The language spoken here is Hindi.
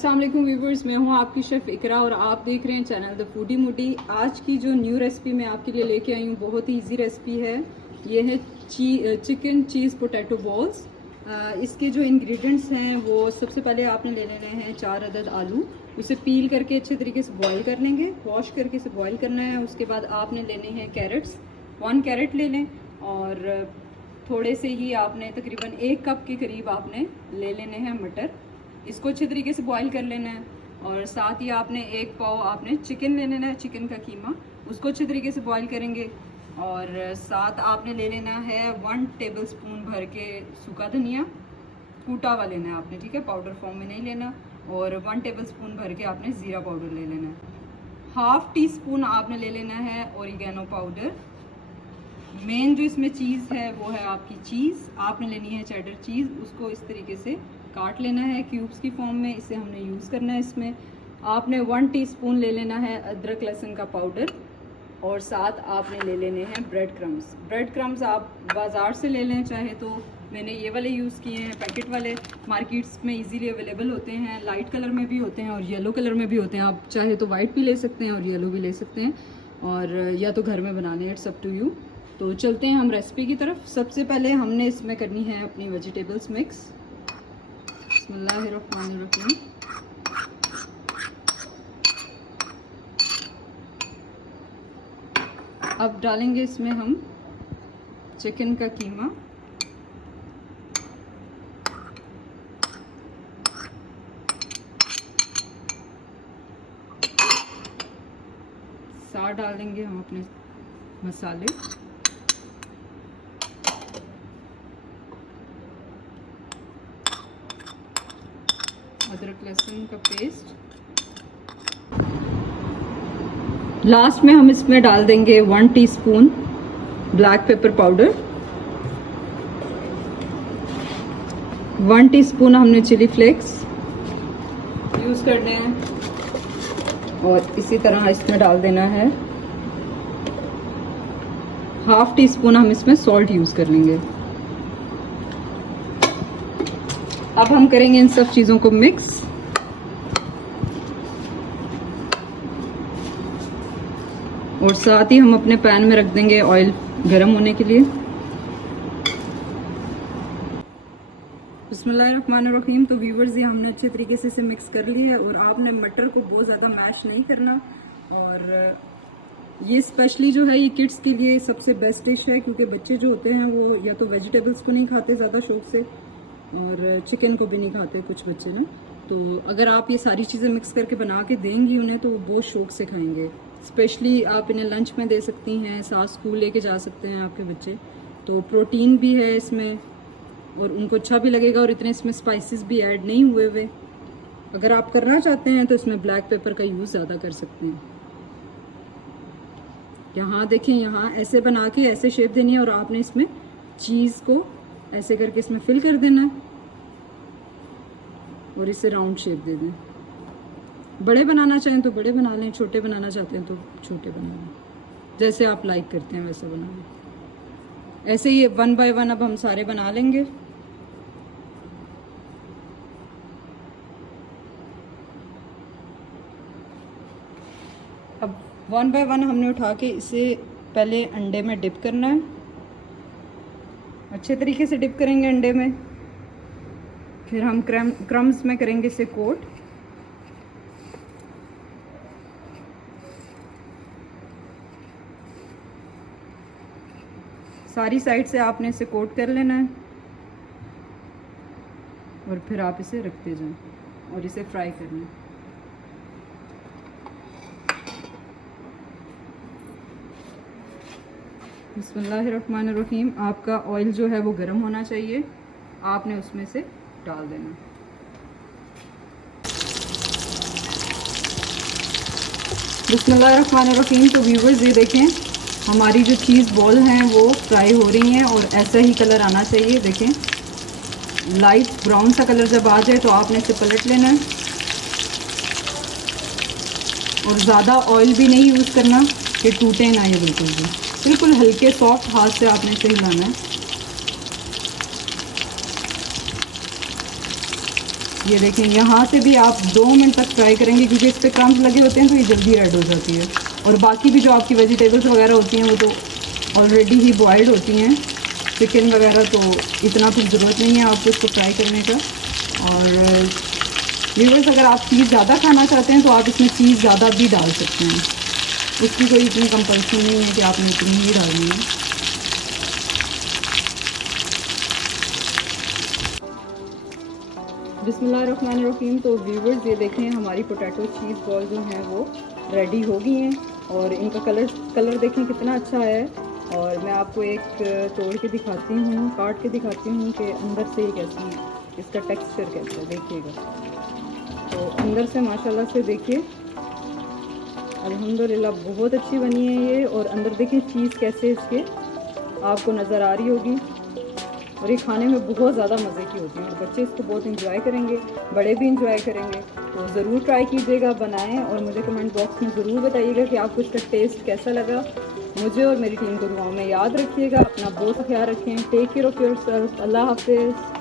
अस्सलाम वालेकुम व्यूवर्स, मैं हूं आपकी शेफ़ इकरा और आप देख रहे हैं चैनल द फूडी मूडी। आज की जो न्यू रेसिपी मैं आपके लिए लेके आई हूं बहुत ही इजी रेसिपी है। ये है चिकन चीज़ पोटैटो बॉल्स। इसके जो इंग्रेडिएंट्स हैं वो सबसे पहले आपने ले लेने हैं 4 अदद आलू। उसे पील करके अच्छे तरीके से बॉईल कर लेंगे, वॉश करके इसे बॉईल करना है। उसके बाद आपने लेने हैं कैरेट्स, 1 कैरेट ले लें और थोड़े से ही आपने तकरीबन 1 कप के करीब आपने ले लेने हैं मटर। इसको अच्छे तरीके से बॉईल कर लेना है और साथ ही आपने 1 पाव आपने चिकन ले लेना है, चिकन का कीमा, उसको अच्छे तरीके से बॉईल करेंगे। और साथ आपने ले लेना है 1 टेबलस्पून भर के सूखा धनिया, कूटा हुआ लेना है आपने, ठीक है, पाउडर फॉर्म में नहीं लेना। और 1 टेबलस्पून भर के आपने ज़ीरा पाउडर ले लेना है। 1/2 टीस्पून आपने ले लेना है ओरिगेनो पाउडर। मेन जो इसमें चीज़ है वो है आपकी चीज़। आपने लेनी है चेडर चीज़, उसको इस तरीके से काट लेना है क्यूब्स की फॉर्म में। इसे हमने यूज़ करना है। इसमें आपने 1 टीस्पून ले लेना है अदरक लहसुन का पाउडर और साथ आपने ले लेने हैं ब्रेड क्रम्स। ब्रेड क्रम्स आप बाज़ार से ले लें, चाहे तो मैंने ये वाले यूज़ किए हैं, पैकेट वाले मार्केट्स में इजीली अवेलेबल होते हैं। लाइट कलर में भी होते हैं और येलो कलर में भी होते हैं। आप चाहे तो वाइट भी ले सकते हैं और येलो भी ले सकते हैं, और या तो घर में बना लें, इट्स अप टू यू। तो चलते हैं हम रेसिपी की तरफ। सबसे पहले हमने इसमें करनी है अपनी वेजिटेबल्स मिक्स। बिस्मिल्लाहिर्रहमानिर्रहीम। अब डालेंगे इसमें हम चिकन का कीमा, साथ डालेंगे हम अपने मसाले, अदरक लहसुन का पेस्ट। लास्ट में हम इसमें डाल देंगे 1 teaspoon black pepper powder, 1 teaspoon हमने चिली फ्लेक्स यूज़ करने हैं और इसी तरह इसमें डाल देना है 1/2 टीस्पून हम इसमें सॉल्ट यूज़ कर लेंगे। अब हम करेंगे इन सब चीज़ों को मिक्स। और साथ ही हम अपने पैन में रख देंगे ऑयल गरम होने के लिए। बिस्मिल्लाहिर्रहमानिर्रहीम। तो व्यूवर्स, ये हमने अच्छे तरीके से इसे मिक्स कर लिया है और आपने मटर को बहुत ज़्यादा मैश नहीं करना। और ये स्पेशली जो है ये किड्स के लिए सबसे बेस्ट डिश है, क्योंकि बच्चे जो होते हैं वो या तो वेजिटेबल्स को नहीं खाते ज़्यादा शौक से और चिकन को भी नहीं खाते कुछ बच्चे ना। तो अगर आप ये सारी चीज़ें मिक्स करके बना के देंगी उन्हें तो वो बहुत शौक से खाएंगे। स्पेशली आप इन्हें लंच में दे सकती हैं, साथ स्कूल लेके जा सकते हैं आपके बच्चे। तो प्रोटीन भी है इसमें और उनको अच्छा भी लगेगा और इतने इसमें स्पाइसेस भी ऐड नहीं हुए हुए। अगर आप करना चाहते हैं तो इसमें ब्लैक पेपर का यूज़ ज़्यादा कर सकते हैं। यहाँ देखें, यहाँ ऐसे बना के ऐसे शेप देनी है और आपने इसमें चीज़ को ऐसे करके इसमें फिल कर देना है और इसे राउंड शेप दे दें। बड़े बनाना चाहें तो बड़े बना लें, छोटे बनाना चाहते हैं तो छोटे बना लें, जैसे आप लाइक करते हैं वैसे बना लें। ऐसे ही 1 बाय 1 अब हम सारे बना लेंगे। अब 1 बाय 1 हमने उठा के इसे पहले अंडे में डिप करना है। अच्छे तरीके से डिप करेंगे अंडे में, फिर हम क्रम्स में करेंगे इसे कोट। सारी साइड से आपने इसे कोट कर लेना है और फिर आप इसे रखते जाएं और इसे फ्राई करना है। बिस्मिल्लाहिर्रहमानिर्रहीम। आपका ऑयल जो है वो गर्म होना चाहिए, आपने उसमें से डाल देना। बिस्मिल्लाहिर्रहमानिर्रहीम। तो व्यूवर्स, ये देखें हमारी जो चीज़ बॉल हैं वो फ्राई हो रही हैं और ऐसा ही कलर आना चाहिए। देखें लाइट ब्राउन सा कलर जब आ जाए तो आपने इसे पलट लेना है और ज़्यादा ऑयल भी नहीं यूज़ करना कि टूटे ना ये बिल्कुल भी। बिल्कुल हल्के सॉफ्ट हाथ से आपने इसे हिलाना है। ये देखें, यहाँ से भी आप 2 मिनट तक फ्राई करेंगे क्योंकि इस पर क्रम्स लगे होते हैं तो ये जल्दी रेड हो जाती है। और बाकी भी जो आपकी वेजिटेबल्स वगैरह होती हैं वो तो ऑलरेडी ही बॉइल्ड होती हैं। चिकन वगैरह तो इतना कुछ ज़रूरत नहीं है आपको इसको फ्राई करने का। और व्यूअर्स, अगर आप चीज़ ज़्यादा खाना चाहते हैं तो आप इसमें चीज़ ज़्यादा भी डाल सकते हैं, उसकी कोई इतनी कंपल्सन नहीं है कि आपने इतनी ही डालनी है। बिस्मिल्लाहिर्रहमानिर्रहीम। तो व्यूअर्स, ये देखें हमारी पोटैटो चीज़ बॉल जो हैं वो रेडी हो गई हैं और इनका कलर देखें कितना अच्छा है। और मैं आपको एक तोड़ के दिखाती हूँ, काट के दिखाती हूँ कि अंदर से ये कैसी है, इसका टेक्सचर कैसा है, देखिएगा। तो अंदर से माशाल्लाह से देखिए, अल्हम्दुलिल्लाह बहुत अच्छी बनी है ये। और अंदर देखिए चीज़ कैसे इसके आपको नज़र आ रही होगी। और ये खाने में बहुत ज़्यादा मज़े की होती है और बच्चे इसको बहुत इंजॉय करेंगे, बड़े भी इंजॉय करेंगे। तो ज़रूर ट्राई कीजिएगा, बनाएं और मुझे कमेंट बॉक्स में ज़रूर बताइएगा कि आपको इसका टेस्ट कैसा लगा। मुझे और मेरी टीम को दुआओं में याद रखिएगा। अपना बहुत ख्याल रखें। Take care of yourself. Allah हाफ़िज़।